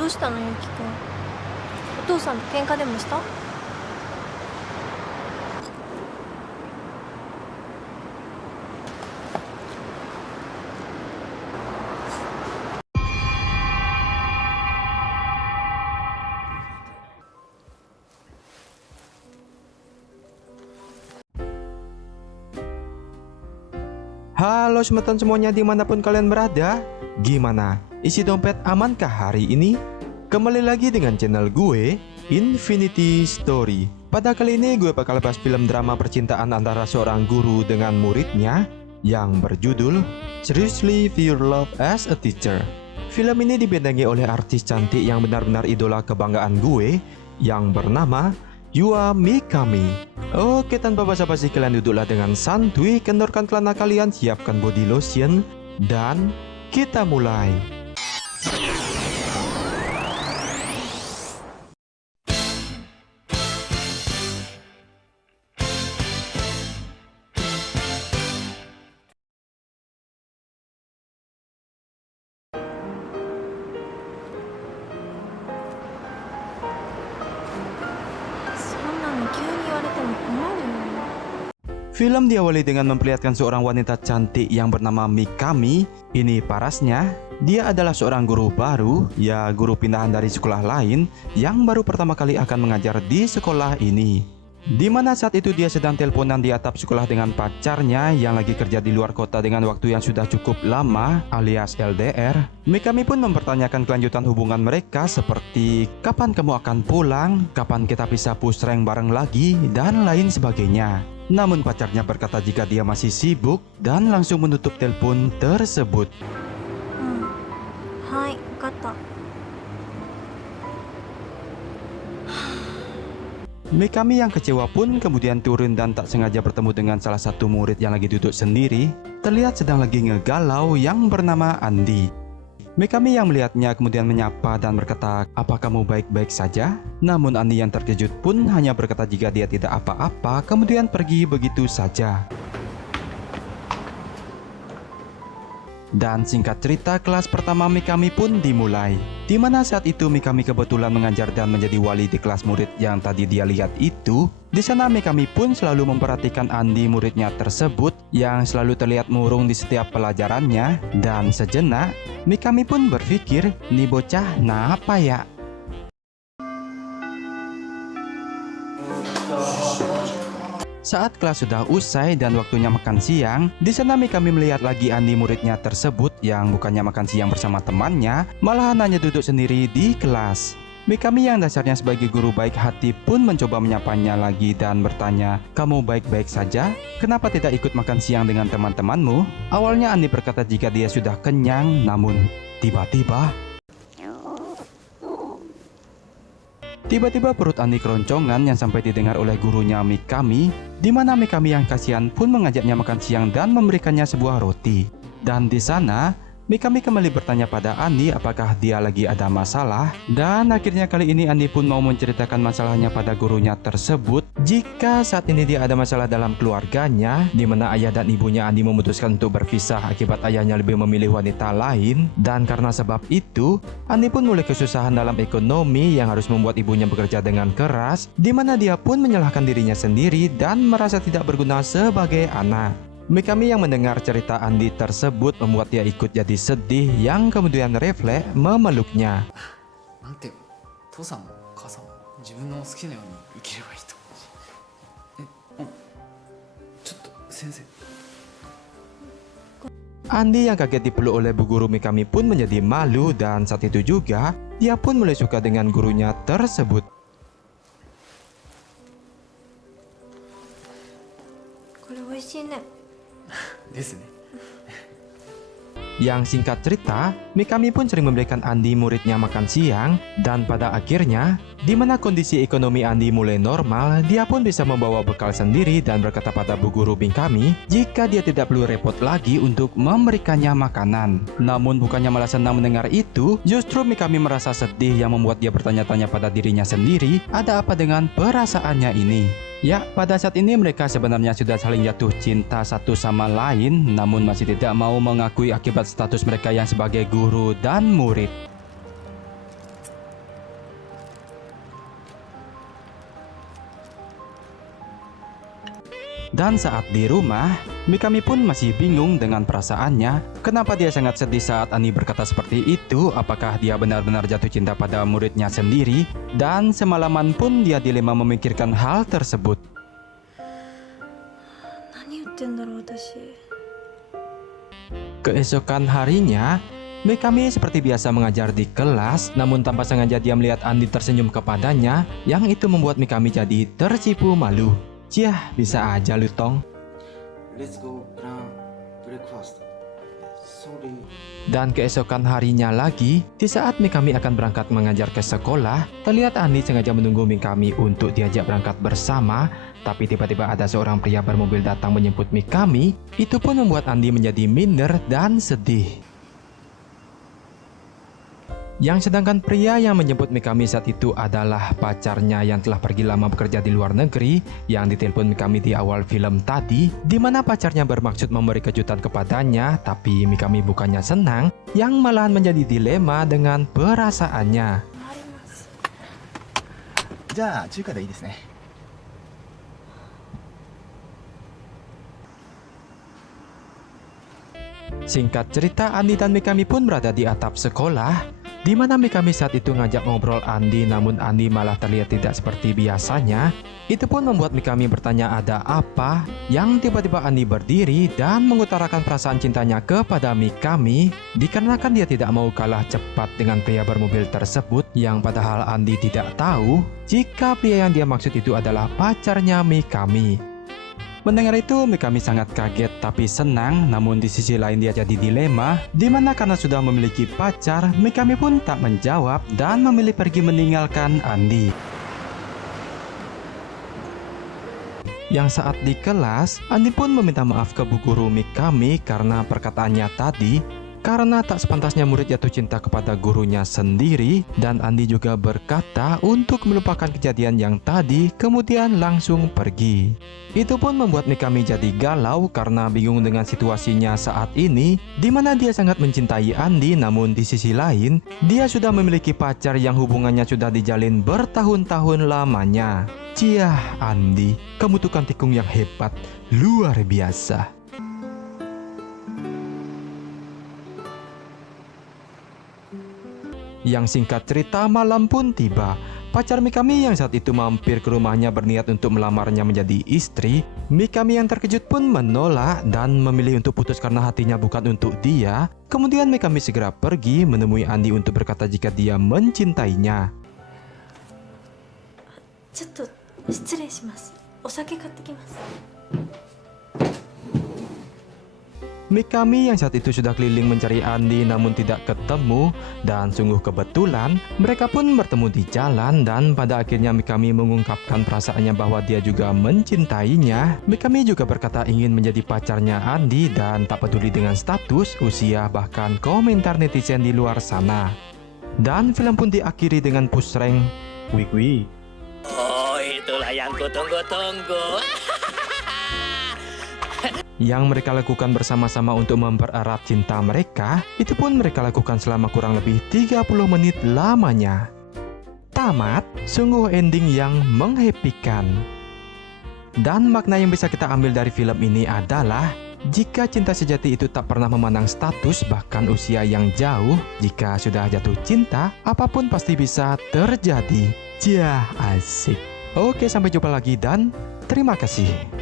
どうしたの、ゆきくん。お父さんと喧嘩でもした？Halo semeton semuanya dimanapun kalian berada. Gimana? Isi dompet amankah hari ini? Kembali lagi dengan channel gue, Infinity Story. Pada kali ini gue bakal bahas film drama percintaan antara seorang guru dengan muridnya yang berjudul Seriously Your Love as a Teacher. Film ini dibintangi oleh artis cantik yang benar-benar idola kebanggaan gue yang bernama Yua Mikami. Oke, tanpa basa-basi kalian duduklah dengan santuy, kendorkan celana kalian, siapkan body lotion, dan kita mulai. Film diawali dengan memperlihatkan seorang wanita cantik yang bernama Mikami. Ini parasnya, dia adalah seorang guru baru, ya guru pindahan dari sekolah lain yang baru pertama kali akan mengajar di sekolah ini. Dimana saat itu dia sedang teleponan di atap sekolah dengan pacarnya yang lagi kerja di luar kota dengan waktu yang sudah cukup lama alias LDR. Mikami pun mempertanyakan kelanjutan hubungan mereka seperti kapan kamu akan pulang, kapan kita bisa push rank bareng lagi, dan lain sebagainya. Namun pacarnya berkata jika dia masih sibuk dan langsung menutup telepon tersebut. Hai, kata. Mikami yang kecewa pun kemudian turun dan tak sengaja bertemu dengan salah satu murid yang lagi duduk sendiri, terlihat sedang lagi ngegalau yang bernama Andi. Mikami yang melihatnya kemudian menyapa dan berkata, "Apa kamu baik-baik saja?" Namun Andi yang terkejut pun hanya berkata jika dia tidak apa-apa, kemudian pergi begitu saja. Dan singkat cerita, kelas pertama Mikami pun dimulai. Dimana saat itu Mikami kebetulan mengajar dan menjadi wali di kelas murid yang tadi dia lihat itu. Di sana Mikami pun selalu memperhatikan Andi muridnya tersebut yang selalu terlihat murung di setiap pelajarannya. Dan sejenak, Mikami pun berpikir, "Nih bocah, napa ya?" Saat kelas sudah usai dan waktunya makan siang, di sana Mikami melihat lagi Andi muridnya tersebut yang bukannya makan siang bersama temannya, malahan hanya duduk sendiri di kelas. Mikami yang dasarnya sebagai guru baik hati pun mencoba menyapanya lagi dan bertanya, "Kamu baik-baik saja? Kenapa tidak ikut makan siang dengan teman-temanmu?" Awalnya Andi berkata jika dia sudah kenyang, namun Tiba-tiba perut Andi keroncongan yang sampai didengar oleh gurunya Mikami, di mana Mikami yang kasihan pun mengajaknya makan siang dan memberikannya sebuah roti. Dan di sana, Mikami kembali bertanya pada Andi apakah dia lagi ada masalah. Dan akhirnya kali ini Andi pun mau menceritakan masalahnya pada gurunya tersebut. Jika saat ini dia ada masalah dalam keluarganya, di mana ayah dan ibunya Andi memutuskan untuk berpisah akibat ayahnya lebih memilih wanita lain. Dan karena sebab itu, Andi pun mulai kesusahan dalam ekonomi yang harus membuat ibunya bekerja dengan keras, di mana dia pun menyalahkan dirinya sendiri dan merasa tidak berguna sebagai anak. Mikami yang mendengar cerita Andi tersebut membuat dia ikut jadi sedih yang kemudian refleks memeluknya. Andi yang kaget dipeluk oleh bu guru Mikami pun menjadi malu dan saat itu juga dia pun mulai suka dengan gurunya tersebut. Yang singkat cerita, Mikami pun sering memberikan Andi muridnya makan siang, dan pada akhirnya, di mana kondisi ekonomi Andi mulai normal, dia pun bisa membawa bekal sendiri dan berkata pada bu guru Mikami jika dia tidak perlu repot lagi untuk memberikannya makanan. Namun bukannya malah senang mendengar itu, justru Mikami merasa sedih yang membuat dia bertanya-tanya pada dirinya sendiri, ada apa dengan perasaannya ini? Ya, pada saat ini mereka sebenarnya sudah saling jatuh cinta satu sama lain, namun masih tidak mau mengakui akibat status mereka yang sebagai guru dan murid. Dan saat di rumah, Mikami pun masih bingung dengan perasaannya. Kenapa dia sangat sedih saat Andi berkata seperti itu? Apakah dia benar-benar jatuh cinta pada muridnya sendiri? Dan semalaman pun dia dilema memikirkan hal tersebut. 何言ってんだろう私。 Keesokan harinya, Mikami seperti biasa mengajar di kelas, namun tanpa sengaja dia melihat Andi tersenyum kepadanya, yang itu membuat Mikami jadi tersipu malu. Ciah, bisa aja lu Tong. Let's go plan breakfast. Sorry. Dan keesokan harinya lagi, di saat Mikami akan berangkat mengajar ke sekolah, terlihat Andi sengaja menunggu Mikami untuk diajak berangkat bersama. Tapi tiba-tiba ada seorang pria bermobil datang menjemput Mikami. Itu pun membuat Andi menjadi minder dan sedih. Yang sedangkan pria yang menjemput Mikami saat itu adalah pacarnya yang telah pergi lama bekerja di luar negeri, yang ditelepon Mikami di awal film tadi, di mana pacarnya bermaksud memberi kejutan kepadanya, tapi Mikami bukannya senang, yang malahan menjadi dilema dengan perasaannya. じゃあ中華でいいですね。 Singkat cerita, Andi dan Mikami pun berada di atap sekolah, di mana Mikami saat itu ngajak ngobrol Andi, namun Andi malah terlihat tidak seperti biasanya. Itu pun membuat Mikami bertanya ada apa, yang tiba-tiba Andi berdiri dan mengutarakan perasaan cintanya kepada Mikami, dikarenakan dia tidak mau kalah cepat dengan pria bermobil tersebut, yang padahal Andi tidak tahu jika pria yang dia maksud itu adalah pacarnya Mikami. Mendengar itu, Mikami sangat kaget tapi senang, namun di sisi lain dia jadi dilema, di mana karena sudah memiliki pacar, Mikami pun tak menjawab dan memilih pergi meninggalkan Andi. Yang saat di kelas, Andi pun meminta maaf ke bu guru Mikami karena perkataannya tadi, karena tak sepantasnya murid jatuh cinta kepada gurunya sendiri, dan Andi juga berkata untuk melupakan kejadian yang tadi, kemudian langsung pergi. Itu pun membuat Mikami jadi galau karena bingung dengan situasinya saat ini, di mana dia sangat mencintai Andi, namun di sisi lain, dia sudah memiliki pacar yang hubungannya sudah dijalin bertahun-tahun lamanya. Ciah, Andi, kamu tukang tikung yang hebat, luar biasa. Yang singkat cerita, malam pun tiba. Pacar Mikami yang saat itu mampir ke rumahnya berniat untuk melamarnya menjadi istri. Mikami yang terkejut pun menolak dan memilih untuk putus karena hatinya bukan untuk dia. Kemudian Mikami segera pergi menemui Andi untuk berkata jika dia mencintainya. ちょっと失礼します。お酒買ってきます。 Mikami yang saat itu sudah keliling mencari Andi namun tidak ketemu, dan sungguh kebetulan mereka pun bertemu di jalan, dan pada akhirnya Mikami mengungkapkan perasaannya bahwa dia juga mencintainya. Mikami juga berkata ingin menjadi pacarnya Andi dan tak peduli dengan status, usia, bahkan komentar netizen di luar sana. Dan film pun diakhiri dengan push rank Wigwi. Oh, itulah yang kutunggu-tunggu. Yang mereka lakukan bersama-sama untuk mempererat cinta mereka, itu pun mereka lakukan selama kurang lebih 30 menit lamanya. Tamat, sungguh ending yang menghappykan. Dan makna yang bisa kita ambil dari film ini adalah, jika cinta sejati itu tak pernah memandang status bahkan usia yang jauh, jika sudah jatuh cinta, apapun pasti bisa terjadi. Jah, asik. Oke, sampai jumpa lagi dan terima kasih.